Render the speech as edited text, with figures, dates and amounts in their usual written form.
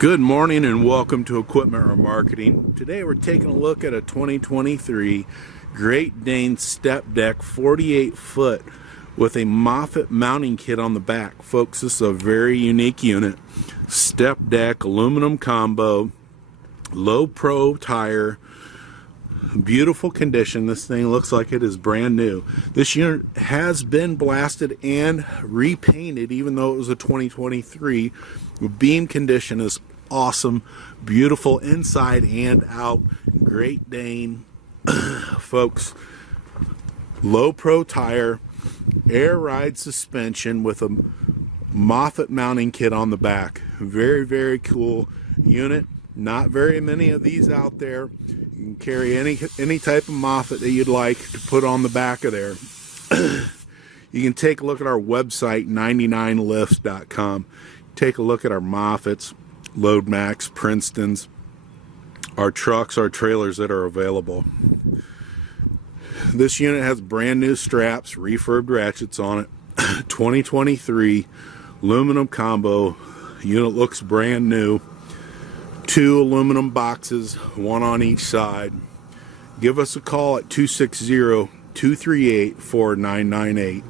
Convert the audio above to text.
Good morning and welcome to Equipment Remarketing. Today we're taking a look at a 2023 Great Dane Step Deck 48 foot with a Moffett mounting kit on the back. Folks, this is a very unique unit. Step Deck aluminum combo, low pro tire, beautiful condition. This thing looks like it is brand new. This unit has been blasted and repainted even though it was a 2023. The beam condition is awesome, beautiful inside and out. Great Dane folks, low pro tire, air ride suspension with a Moffett mounting kit on the back. Very cool unit. Not very many of these out there. You can carry any type of Moffett that you'd like to put on the back of there. You can take a look at our website 99lifts.com. Take a look at our Moffetts, Load Max, Princetons, our trucks, our trailers that are available. This unit has brand new straps, refurbed ratchets on it. 2023 aluminum combo. Unit looks brand new. 2 aluminum boxes, 1 on each side. Give us a call at 260-238-4998.